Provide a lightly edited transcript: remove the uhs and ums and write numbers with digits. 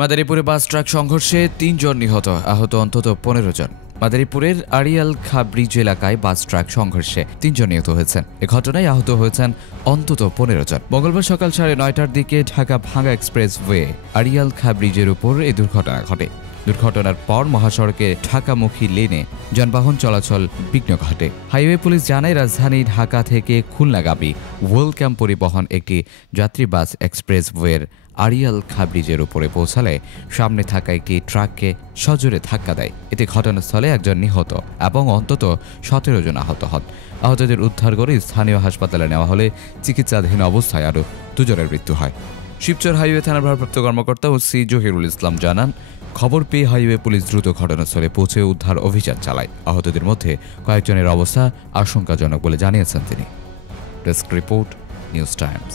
মাদারীপুরে bus truck সংঘর্ষে ৩ জন নিহত, আহত অন্তত ১৫ জন। মাদারীপুরের আড়িয়াল খা ব্রিজ এলাকায় বাস ট্রাক সংঘর্ষে ৩ জন নিহত হয়েছেন। এ ঘটনায় আহত হয়েছেন অন্তত ১৫ জন। মঙ্গলবার সকাল ৯:৩০টার দিকে ঢাকা ভাঙ্গা এক্সপ্রেসওয়ে আড়িয়াল খা ব্রিজের উপর এই দুর্ঘটনা ঘটে। দুর্ঘটনার পর মহাসড়কে ঢাকামুখী লেনে যানবাহন চলাচল বিঘ্ন ঘটে। হাইওয়ে পুলিশ জানায়, রাজধানী ঢাকা থেকে খুলনাগামী ওয়েলকাম পরিবহন একটি যাত্রী বাস এক্সপ্রেসওয়ের আড়িয়াল খা ব্রিজের উপরে পৌঁছালে সামনে থাকা একটি ট্রাককে সজোরে ধাক্কা দেয়। এতে ঘটনাস্থলে একজন নিহত এবং অন্তত ১৭ জন আহত হন। আহতদের উদ্ধার করে স্থানীয় হাসপাতালে নেওয়া হলে চিকিৎসাধীন অবস্থায় আরও ২ জনের মৃত্যু হয়। শিবচর হাইওয়ে থানার ভারপ্রাপ্ত কর্মকর্তা ওসি জহিরুল ইসলাম জানান, খবর পেয়ে হাইওয়ে পুলিশ দ্রুত ঘটনাস্থলে পৌঁছে উদ্ধার অভিযান চালায়। আহতদের মধ্যে কয়েকজনের অবস্থা আশঙ্কাজনক বলে জানিয়েছেন তিনি। Desk report, news Times.